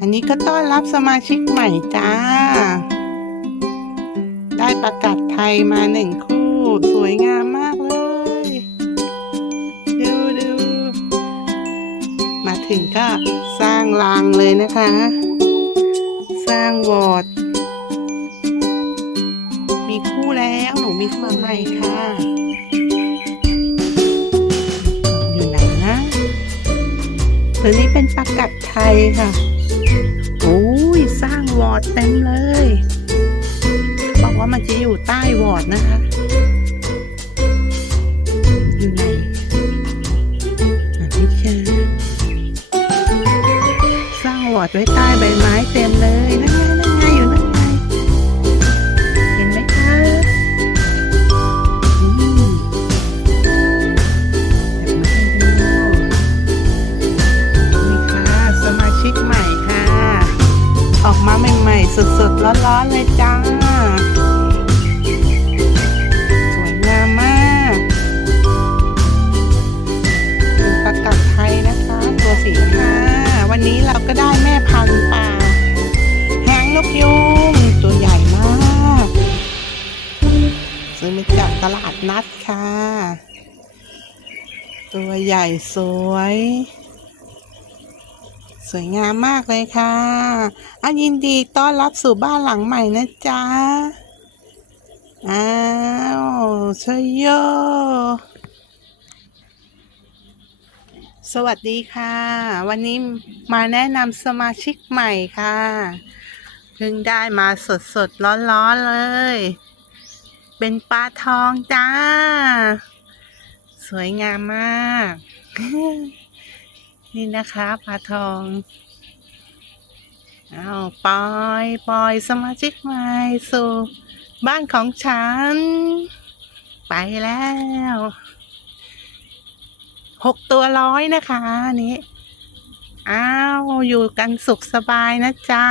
อันนี้ก็ต้อนรับสมาชิกใหม่จ้า ได้ประกาศไทยมาหนึ่งคู่ สวยงามมากเลย ดูดูมาถึงก็สร้างรางเลยนะคะ สร้างวอร์ดมีคู่แล้วหนูมีคู่ใหม่ค่ะ อยู่ไหนนะตัวนี้เป็นประกัดไทยค่ะ ดเต็มเลย บอกว่ามันจะอยู่ใต้วอดนะคะ อยู่ไหนหาไม่เจอสร้างวอดไว้ใต้ใบไม้เต็มเลยนะคะ ใหม่ๆ สดๆ ร้อนๆ เลยจ้า สวยงามมากเป็นประกัดไทยนะคะ ตัวสีห้าวันนี้เราก็ได้แม่พันธุ์ป่าหางนกยูงตัวใหญ่มากซื้อมาจากตลาดนัดค่ะ ตัวใหญ่สวย สวยงามมากเลยค่ะอันยินดีต้อนรับสู่บ้านหลังใหม่นะจ๊ะ อ้าวชยโย สวัสดีค่ะ วันนี้มาแนะนำสมาชิกใหม่ค่ะ เพิ่งได้มาสดสดร้อนๆเลย เป็นปลาทองจ้า สวยงามมาก นี่นะคะปลาทองอ้าวปล่อยปล่อยสมาชิกใหม่สู่บ้านของฉัน ไปแล้วหกตัวร้อยนะคะนนี้อ้าว อยู่กันสุขสบายนะจ๊ะ